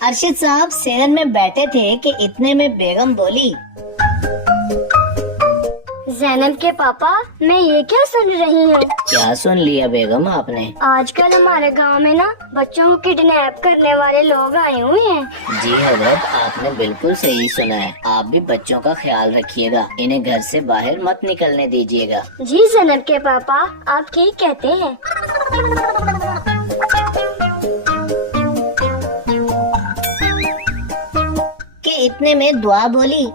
अरशद साहब सेहन में बैठे थे कि इतने में बेगम बोली, ज़ैनब के पापा, मैं ये क्या सुन रही हूँ? क्या सुन लिया बेगम आपने? आजकल हमारे गांव में ना बच्चों को किडनैप करने वाले लोग आए हुए हैं। जी हजरत, आपने बिल्कुल सही सुना है। आप भी बच्चों का ख्याल रखिएगा, इन्हें घर से बाहर मत निकलने दीजिएगा। जी ज़ैनब के पापा, आप ठीक कहते हैं। कि इतने में दुआ बोली,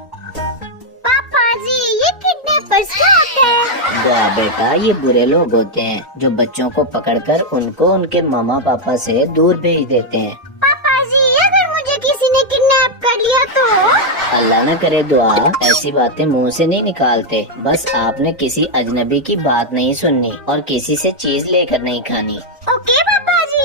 पापा जी, ये किडनैपर्स क्या होते हैं? दुआ बेटा, ये बुरे लोग होते हैं जो बच्चों को पकड़कर उनको उनके मामा पापा से दूर भेज देते हैं। पापा जी, अगर मुझे किसी ने किडनैप कर लिया तो? अल्लाह न करे दुआ, ऐसी बातें मुंह से नहीं निकालते। बस आपने किसी अजनबी की बात नहीं सुननी और किसी से चीज लेकर नहीं खानी। ओके पापा जी।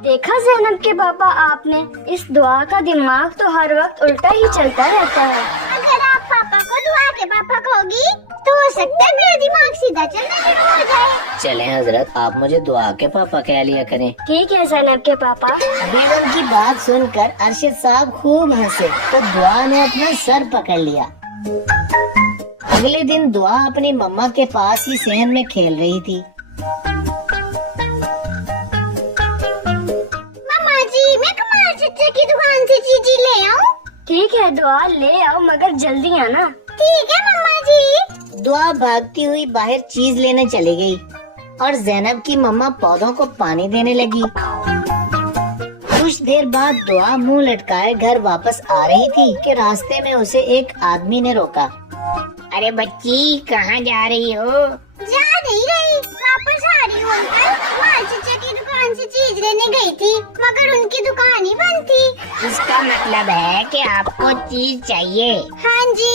देखा ज़ैनब के पापा, आपने इस दुआ का दिमाग तो हर वक्त उल्टा ही चलता रहता है। अगर आप पापा को दुआ के पापा कहोगी तो हो सकता है मेरा दिमाग सीधा चलना शुरू हो जाए। चलें हजरत, आप मुझे दुआ के पापा कह लिया करें। ठीक है ज़ैनब के पापा। बेगम की बात सुनकर अरशद साहब खूब हंसे तो दुआ ने अपना सर पकड़ लिया। अगले दिन दुआ अपनी मम्मा के पास ही सेहन में खेल रही थी। मम्मा जी, मैं कमाल चचा की दुकान से चीज़ ले आऊं? ठीक है दुआ, ले आओ मगर जल्दी आना। ठीक है मम्मा जी। दुआ भागती हुई बाहर चीज लेने चली गई और ज़ैनब की मम्मा पौधों को पानी देने लगी। कुछ देर बाद दुआ मुंह लटकाए घर वापस आ रही थी कि रास्ते में उसे एक आदमी ने रोका। अरे बच्ची, कहाँ जा रही हो? जा नहीं रही, वापस आ रही हूँ अंकल। कमाल चचा की दुकान से चीज लेने गई थी मगर उनकी दुकान ही बंद थी। इसका मतलब है कि आपको चीज चाहिए। हाँ जी।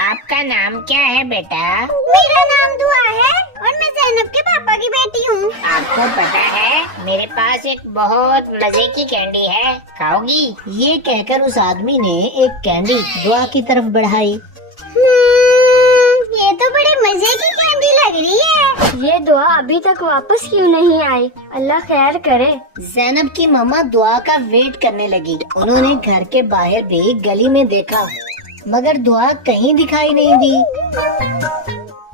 आपका नाम क्या है बेटा? मेरा नाम दुआ है और मैं ज़ैनब के पापा की बेटी हूँ। आपको पता है मेरे पास एक बहुत मजे की कैंडी है, खाओगी? ये कहकर उस आदमी ने एक कैंडी दुआ की तरफ बढ़ाई। ये तो बड़े मजे की कैंडी लग रही है। ये दुआ अभी तक वापस क्यों नहीं आई? अल्लाह खैर करे। ज़ैनब की मम्मा दुआ का वेट करने लगी। उन्होंने घर के बाहर भी गली में देखा मगर दुआ कहीं दिखाई नहीं दी।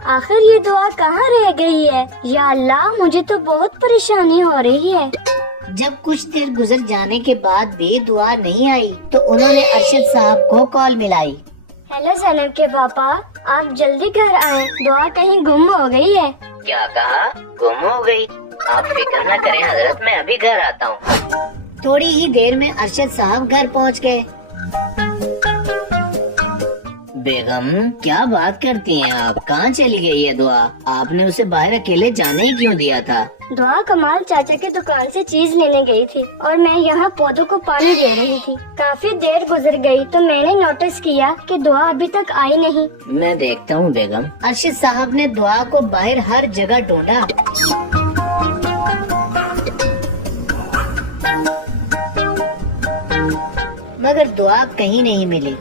आखिर ये दुआ कहाँ रह गई है? या अल्लाह, मुझे तो बहुत परेशानी हो रही है। जब कुछ देर गुजर जाने के बाद भी दुआ नहीं आई तो उन्होंने अरशद साहब को कॉल मिलाई। हेलो ज़ैनब के पापा, आप जल्दी घर आए, दुआ कहीं गुम हो गई है। क्या कहा? गुम हो गई? आप फिक्र न करें हजरत, मैं अभी घर आता हूँ। थोड़ी ही देर में अरशद साहब घर पहुँच गए। बेगम, क्या बात करती हैं आप? कहाँ चली गई है दुआ? आपने उसे बाहर अकेले जाने ही क्यों दिया था? दुआ कमाल चाचा की दुकान से चीज लेने गई थी और मैं यहाँ पौधों को पानी दे रही थी। काफी देर गुजर गई तो मैंने नोटिस किया कि दुआ अभी तक आई नहीं। मैं देखता हूँ बेगम। अरशद साहब ने दुआ को बाहर हर जगह ढूंढा मगर दुआ कहीं नहीं मिली।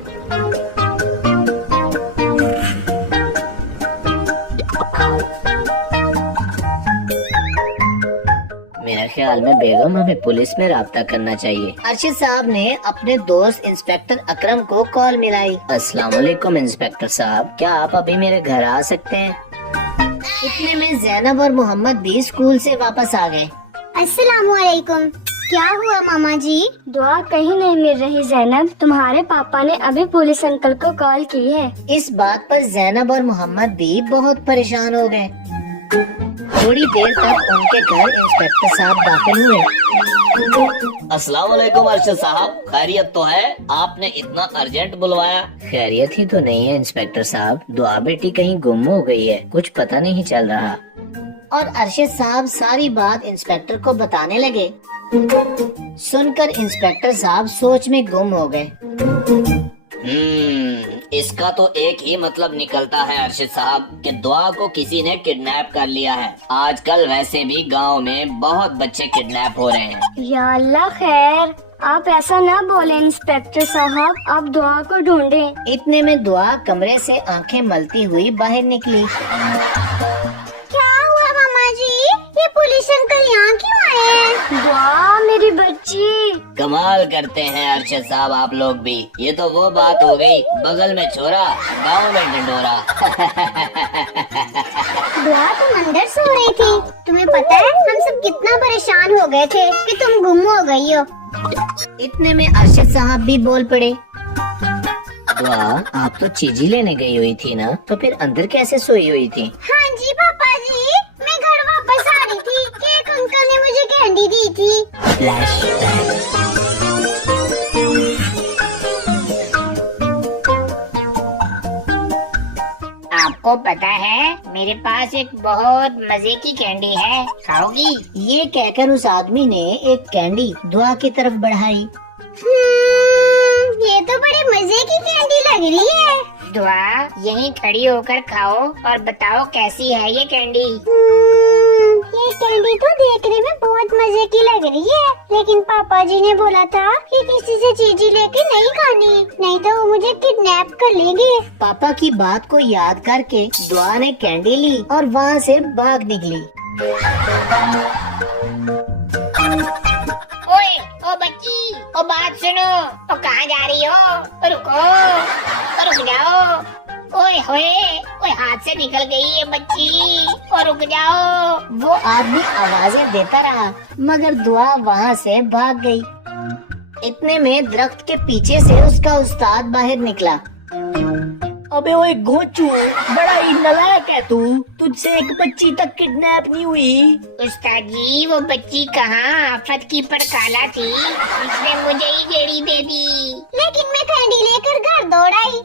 मेरा ख्याल में बेगम हमें पुलिस में राब्ता करना चाहिए। अरशद साहब ने अपने दोस्त इंस्पेक्टर अकरम को कॉल मिलाई। अस्सलाम वालेकुम इंस्पेक्टर साहब, क्या आप अभी मेरे घर आ सकते हैं? इतने में ज़ैनब और मोहम्मद भी स्कूल से वापस आ गए। अस्सलाम वालेकुम। क्या हुआ मामा जी? दुआ कहीं नहीं मिल रही ज़ैनब, तुम्हारे पापा ने अभी पुलिस अंकल को कॉल की है। इस बात पर ज़ैनब और मोहम्मद भी बहुत परेशान हो गए। थोड़ी देर तक उनके घर इंस्पेक्टर साहब दाखिल हुए। अस्सलाम वालेकुम अरशद साहब, खैरियत तो है? आपने इतना अर्जेंट बुलवाया? खैरियत ही तो नहीं है इंस्पेक्टर साहब, दुआ बेटी कहीं गुम हो गई है, कुछ पता नहीं चल रहा। और अरशद साहब सारी बात इंस्पेक्टर को बताने लगे। सुनकर इंस्पेक्टर साहब सोच में गुम हो गए। इसका तो एक ही मतलब निकलता है अरशद साहब कि दुआ को किसी ने किडनैप कर लिया है। आजकल वैसे भी गांव में बहुत बच्चे किडनैप हो रहे हैं। या अल्लाह खैर, आप ऐसा ना बोले इंस्पेक्टर साहब, आप दुआ को ढूंढें। इतने में दुआ कमरे से आंखें मलती हुई बाहर निकली। क्या हुआ मामा जी? ये ये पुलिस अंकल यहाँ क्यों आए हैं? दुआ मेरी बच्ची। कमाल करते हैं अरशद साहब आप लोग भी। ये तो वो बात हो गई, बगल में छोरा गाँव में ढिंडोरा। दुआ तुम अंदर सो रही थी। तुम्हें पता है हम सब कितना परेशान हो गए थे कि तुम गुम हो गई हो। इतने में अरशद साहब भी बोल पड़े। दुआ, आप तो चीजी लेने गई हुई थी ना, तो फिर अंदर कैसे सोई हुई थी? हाँ जी पापा जी, मैं घर वापस आ रही थी कि एक अंकल ने मुझे कैंडी दी थी। आपको पता है मेरे पास एक बहुत मजे की कैंडी है, खाओगी? ये कहकर उस आदमी ने एक कैंडी दुआ की तरफ बढ़ाई। ये तो बड़े मजे की कैंडी लग रही है। दुआ, यहीं खड़ी होकर खाओ और बताओ कैसी है ये कैंडी? ये कैंडी तो देखने में बहुत मजे की लग रही है, लेकिन पापा जी ने बोला था कि किसी से चीजी लेके नहीं खानी, नहीं तो वो मुझे किडनैप कर लेंगे। पापा की बात को याद करके दुआ ने कैंडी ली और वहाँ से भाग निकली। ओए, ओ बच्ची, ओ बात सुनो, ओ कहाँ जा रही हो? रुको, रुक जाओ। ओए होए, ओए हाथ से निकल गई ये बच्ची, और रुक जाओ। वो आदमी आवाजें देता रहा, मगर दुआ वहाँ से भाग गई। इतने में दरख्त के पीछे से उसका उस्ताद बाहर निकला। अबे ओए घोंचू, बड़ा ही नालायक है तू, तुझसे एक बच्ची तक किडनैप नहीं हुई। उस्ताद जी, वो बच्ची कहाँ आफत की पड़काला थी, इसने मुझे ही गेड़ी दे दी। लेकिन मैं कैंडी लेकर घर दौड़ आई।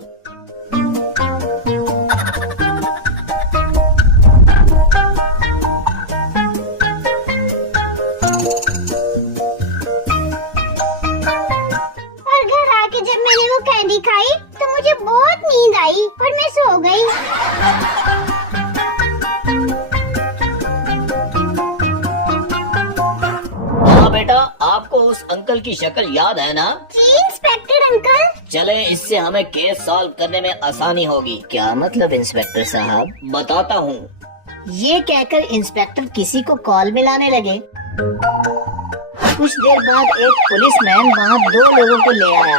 और घर आके जब मैंने वो कैंडी खाई तो मुझे बहुत नींद आई और मैं सो गई। हाँ बेटा, आपको उस अंकल की शक्ल याद है ना? जी इंस्पेक्टर अंकल। चले, इससे हमें केस सॉल्व करने में आसानी होगी। क्या मतलब इंस्पेक्टर साहब? बताता हूँ। ये कहकर इंस्पेक्टर किसी को कॉल मिलाने लगे। कुछ देर बाद एक पुलिसमैन वहाँ 2 लोगों को ले आया।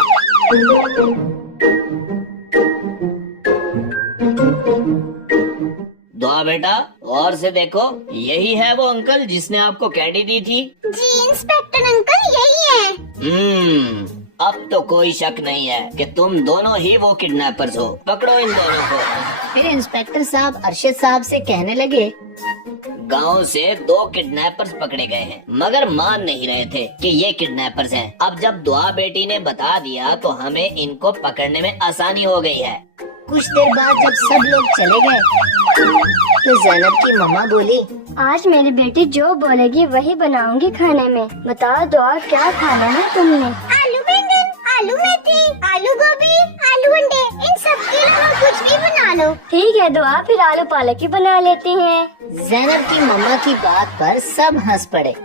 दुआ बेटा, और से देखो, यही है वो अंकल जिसने आपको कैंडी दी थी। जी इंस्पेक्टर अंकल, यही है। अब तो कोई शक नहीं है कि तुम दोनों ही वो किडनैपर्स हो। पकड़ो इन दोनों को। फिर इंस्पेक्टर साहब अरशद साहब से कहने लगे, गांव से 2 किडनैपर्स पकड़े गए हैं, मगर मान नहीं रहे थे कि ये किडनैपर्स हैं। अब जब दुआ बेटी ने बता दिया तो हमें इनको पकड़ने में आसानी हो गई है। कुछ देर बाद जब सब लोग चले गए तो जैनब की मम्मा बोली, आज मेरी बेटी जो बोलेगी वही बनाऊंगी खाने में। बताओ दुआ, क्या खाना है तुमने? आलू बैंगन, आलू मेथी, आलू गोभी, आलू अंडे, इन सब के अलावा कुछ भी बना लो। ठीक है दुआ, फिर आलू पालक ही बना लेते हैं। जैनब की मम्मा की बात पर सब हंस पड़े।